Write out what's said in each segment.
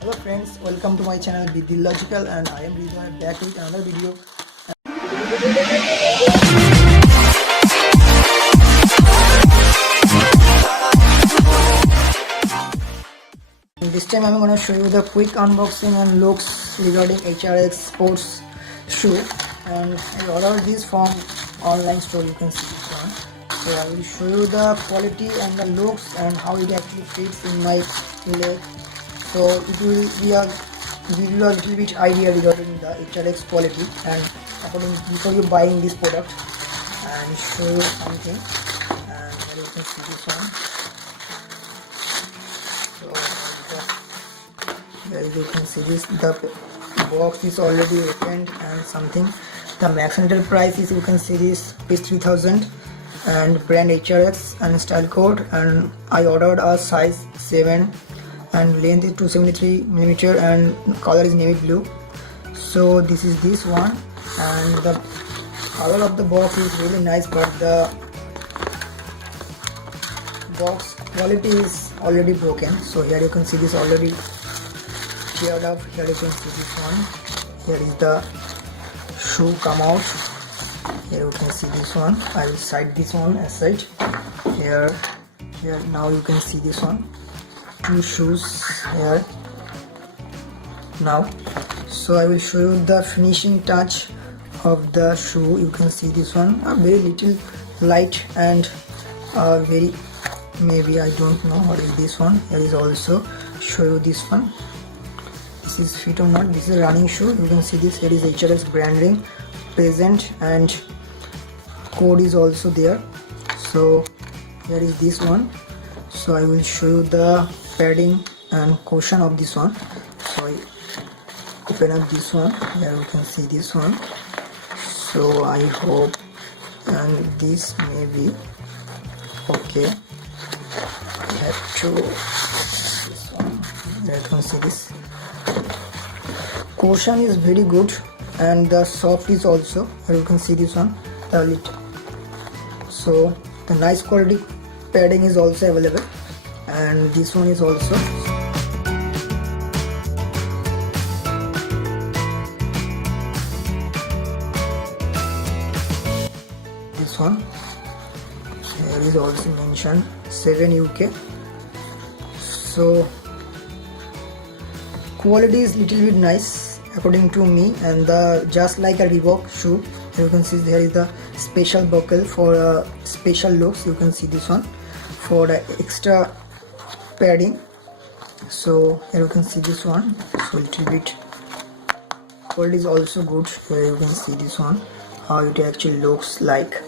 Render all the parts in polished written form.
Hello friends, welcome to my channel Be The Logical, and I am Ridwan back with another video. This time I'm going to show you the quick unboxing and looks regarding HRX sports shoe, and I ordered this from online store. You can see this one. So I will show you the quality and the looks and how it actually fits in my leg. So it will give you a little bit idea regarding the HRX quality, and before you buying this product, and show you something. And here you can see this one. So here you can see this. The box is already opened and something. The max enter price is, you can see this, is 3000 and brand HRX and style code, and I ordered a size 7 and length is 273mm and color is navy blue. So this is this one, and the color of the box is really nice, but the box quality is already broken. So here you can see this already teared up. Here you can see this one. Here is the shoe come out. Here you can see this one. I will side this one aside. Here now you can see this one. Two shoes here now. So I will show you the finishing touch of the shoe. You can see this one, a very little light and very, maybe I don't know what is this one. Here is also show you this one. This is fit or not. This is a running shoe. You can see this. Here is HRX branding present and code is also there. So here is this one. So I will show you the padding and cushion of this one. So I open up this one. Here you can see this one. So I hope, and this may be okay. I have to this one. Here you can see this. Cushion is very good and the soft is also. Here you can see this one. The lid. So the nice quality padding is also available, and this one is also. This one. Here is also mentioned 7 UK. So quality is little bit nice according to me, and the just like a Reebok shoe. You can see there is the special buckle for special looks. You can see this one for the extra padding. So here you can see this one. So little bit quality is also good. Here you can see this one, how it actually looks like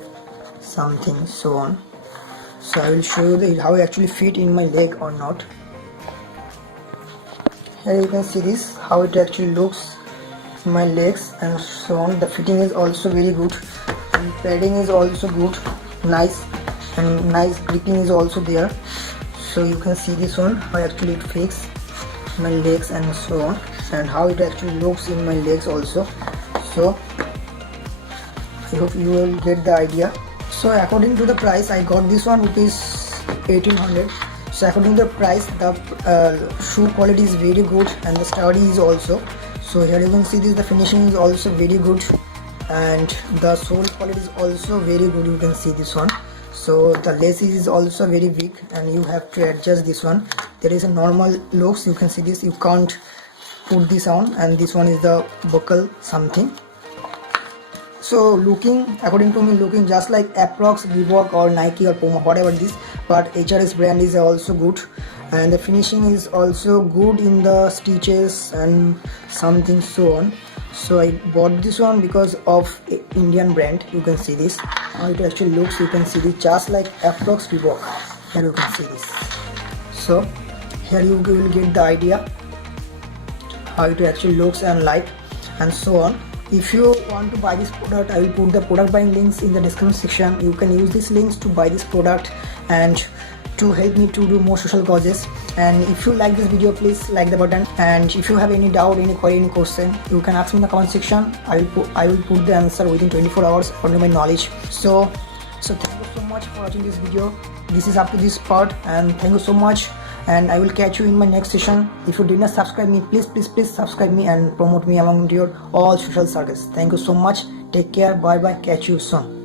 something, so on. So I will show you how it actually fit in my leg or not. Here you can see this, how it actually looks in my legs and so on. The fitting is also very good, and padding is also good, nice, and nice gripping is also there. So you can see this one, how actually it fits my legs and so on, and how it actually looks in my legs also. So I hope you will get the idea. So according to the price, I got this one rupees 1800. So according to the price, the shoe quality is very good and the sturdy is also. So here you can see this, the finishing is also very good and the sole quality is also very good. You can see this one. So the lace is also very big and you have to adjust this one. There is a normal looks. You can see this, you can't put this on, and this one is the buckle something. So looking, according to me, looking just like approx Reebok or Nike or Puma, whatever this, but HRX brand is also good, and the finishing is also good in the stitches and something so on. So I bought this one because of Indian brand. You can see this, how it actually looks. You can see this just like approx Reebok. Here you can see this. So here you will get the idea how it actually looks and like and so on. If you want to buy this product, I will put the product buying links in the description section. You can use these links to buy this product and to help me to do more social causes. And if you like this video, please like the button, and if you have any doubt, any query, any question, you can ask me in the comment section. I will put the answer within 24 hours according to my knowledge. So thank you so much for watching this video. This is up to this part, and thank you so much. and I will catch you in my next session. If you did not subscribe me, please subscribe me and promote me among your all social circles. Thank you so much. Take care. Bye bye. Catch you soon.